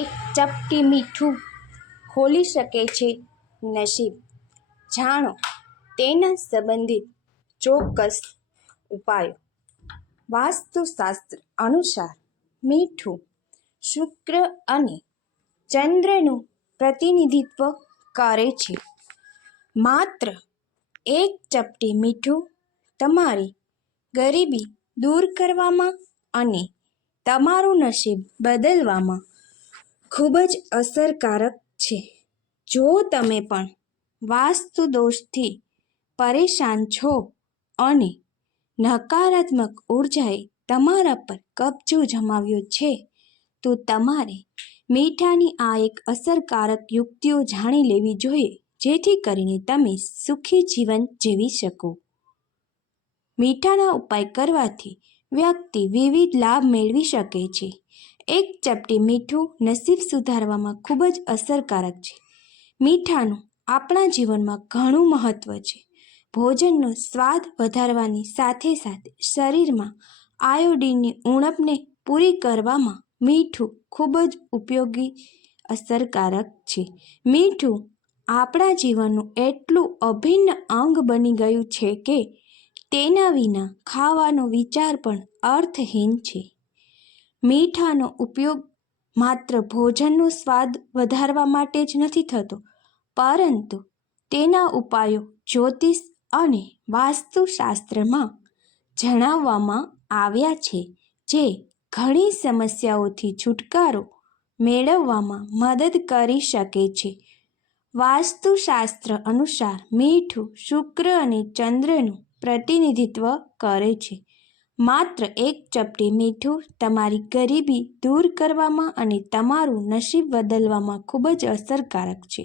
એક ચપટી મીઠું ખોલી શકે છે નસીબ. જાણો તેના સંબંધિત ચોક્કસ ઉપાયો. વાસ્તુશાસ્ત્ર અનુસાર મીઠું શુક્ર અને ચંદ્રનું પ્રતિનિધિત્વ કરે છે. માત્ર એક ચપટી મીઠું તમારી ગરીબી દૂર કરવામાં અને તમારું નસીબ બદલવામાં ખૂબ જ અસરકારક છે. જો તમે પણ વાસ્તુ દોષથી પરેશાન છો અને નકારાત્મક ઉર્જાએ તમારા પર કબજો જમાવ્યો છે, તો તમારે મીઠાની આ એક અસરકારક યુક્તિઓ જાણી લેવી જોઈએ, જેથી કરીને તમે સુખી જીવન જીવી શકો. મીઠાના ઉપાય કરવાથી વ્યક્તિ વિવિધ લાભ મેળવી શકે છે. એક ચપટી મીઠું નસીબ સુધારવામાં ખૂબ જ અસરકારક છે. મીઠાનું આપણા જીવનમાં ઘણું મહત્ત્વ છે. ભોજનનો સ્વાદ વધારવાની સાથે સાથે શરીરમાં આયોડિનની ઉણપને પૂરી કરવામાં મીઠું ખૂબ જ ઉપયોગી અસરકારક છે. મીઠું આપણા જીવનનું એટલું અભિન્ન અંગ બની ગયું છે કે તેના વિના ખાવાનો વિચાર પણ અર્થહીન છે. મીઠાનો ઉપયોગ માત્ર ભોજનનો સ્વાદ વધારવા માટે જ નથી થતો, પરંતુ તેના ઉપાયો જ્યોતિષ અને વાસ્તુશાસ્ત્રમાં જણાવવામાં આવ્યા છે, જે ઘણી સમસ્યાઓથી છુટકારો મેળવવામાં મદદ કરી શકે છે. વાસ્તુશાસ્ત્ર અનુસાર મીઠું શુક્ર અને ચંદ્રનું પ્રતિનિધિત્વ કરે છે. માત્ર એક ચપટી મીઠું તમારી ગરીબી દૂર કરવામાં અને તમારું નસીબ બદલવામાં ખૂબ જ અસરકારક છે.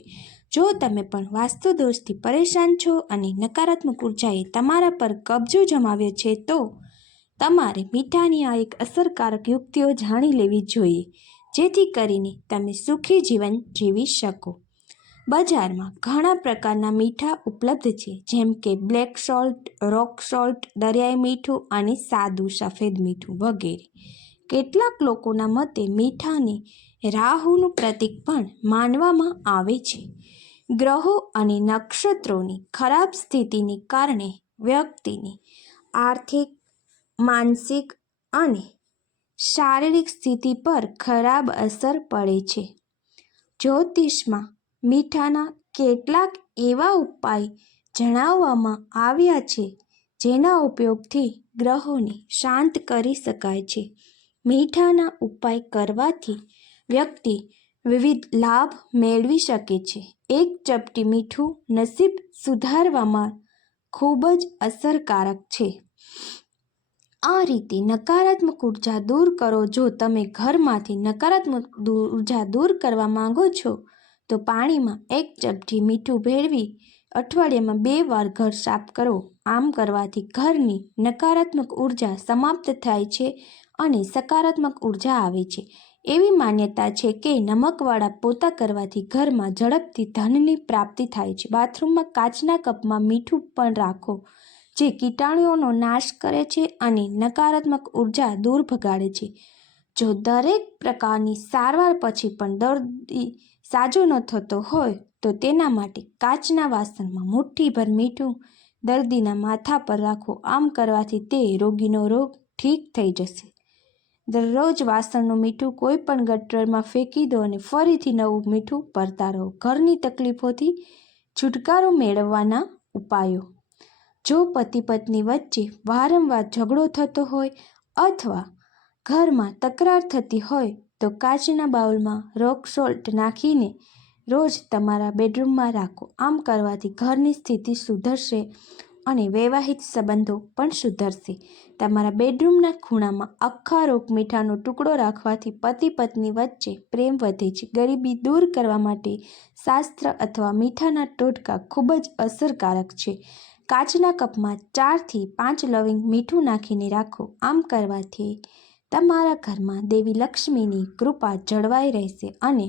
જો તમે પણ વાસ્તુ દોષથી પરેશાન છો અને નકારાત્મક ઉર્જાએ તમારા પર કબજો જમાવ્યો છે, તો તમારે મીઠાની આ એક અસરકારક યુક્તિઓ જાણી લેવી જોઈએ, જેથી કરીને તમે સુખી જીવન જીવી શકો. બજારમાં ઘણા પ્રકારના મીઠા ઉપલબ્ધ છે, જેમ કે બ્લેક સોલ્ટ, રોક સોલ્ટ, દરિયાઈ મીઠું અને સાદું સફેદ મીઠું વગેરે. કેટલાક લોકોના મતે મીઠાને રાહુનું પ્રતીક પણ માનવામાં આવે છે. ગ્રહો અને નક્ષત્રોની ખરાબ સ્થિતિને કારણે વ્યક્તિની આર્થિક, માનસિક અને શારીરિક સ્થિતિ પર ખરાબ અસર પડે છે. જ્યોતિષમાં મીઠાના કેટલાક એવા ઉપાય જણાવવામાં આવ્યા છે, જેના ઉપયોગથી ગ્રહોને શાંત કરી શકાય છે. મીઠાના ઉપાય કરવાથી વ્યક્તિ વિવિધ લાભ મેળવી શકે છે. એક ચપટી મીઠું નસીબ સુધારવામાં ખૂબ જ અસરકારક છે. આ રીતે નકારાત્મક ઉર્જા દૂર કરો. જો તમે ઘરમાંથી નકારાત્મક ઉર્જા દૂર કરવા માંગો છો, તો પાણીમાં એક ચપટી મીઠું ભેળવી અઠવાડિયામાં 2 વાર ઘર સાફ કરો. આમ કરવાથી ઘરની નકારાત્મક ઉર્જા સમાપ્ત થાય છે અને સકારાત્મક ઉર્જા આવે છે. એવી માન્યતા છે કે નમકવાળા પોતા કરવાથી ઘરમાં ઝડપથી ધનની પ્રાપ્તિ થાય છે. બાથરૂમમાં કાચના કપમાં મીઠું પણ રાખો, જે કીટાણુઓનો નાશ કરે છે અને નકારાત્મક ઉર્જા દૂર ભગાડે છે. જો દરેક પ્રકારની સારવાર પછી પણ દર્દી સાજો ન થતો હોય, તો તેના માટે કાચના વાસણમાં મુઠ્ઠીભર મીઠું દર્દીના માથા પર રાખો. આમ કરવાથી તે રોગીનો રોગ ઠીક થઈ જશે. દરરોજ વાસણનું મીઠું કોઈ પણ ગટરમાં ફેંકી દો અને ફરીથી નવું મીઠું ભરતા રહો. ઘરની તકલીફોથી છુટકારો મેળવવાના ઉપાયો. જો પતિ પત્ની વચ્ચે વારંવાર ઝઘડો થતો હોય અથવા ઘરમાં તકરાર થતી હોય, તો કાચના બાઉલમાં રોક સોલ્ટ નાખીને રોજ તમારા બેડરૂમમાં રાખો. આમ કરવાથી ઘરની સ્થિતિ સુધરશે અને વૈવાહિક સંબંધો પણ સુધરશે. તમારા બેડરૂમના ખૂણામાં અખ્ખારોક મીઠાનો ટુકડો રાખવાથી પતિ પત્ની વચ્ચે પ્રેમ વધે છે. ગરીબી દૂર કરવા માટે શાસ્ત્ર અથવા મીઠાના ટોટકા ખૂબ જ અસરકારક છે. કાચના કપમાં 4 થી 5 લવિંગ મીઠું નાખીને રાખો. આમ કરવાથી તમારા ઘરમાં દેવી લક્ષ્મીની કૃપા જળવાઈ રહેશે અને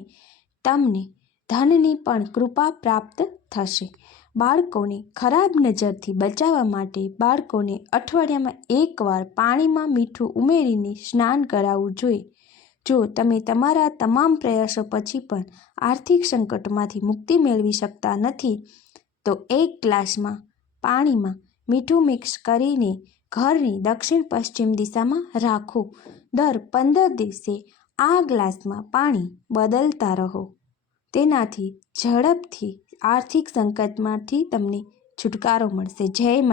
તમને ધનની પણ કૃપા પ્રાપ્ત થશે. બાળકોને ખરાબ નજરથી બચાવવા માટે બાળકોને અઠવાડિયામાં 1 વાર પાણીમાં મીઠું ઉમેરીને સ્નાન કરાવવું જોઈએ. જો તમે તમારા તમામ પ્રયાસો પછી પણ આર્થિક સંકટમાંથી મુક્તિ મેળવી શકતા નથી, તો એક ગ્લાસમાં પાણીમાં મીઠું મિક્સ કરીને ઘરની દક્ષિણ-પશ્ચિમ દિશામાં રાખો. દર 15 દિવસે આ ગ્લાસમાં પાણી બદલતા રહો. તેનાથી ઝડપથી આર્થિક સંકટમાંથી તમને છુટકારો મળશે. જય માતા.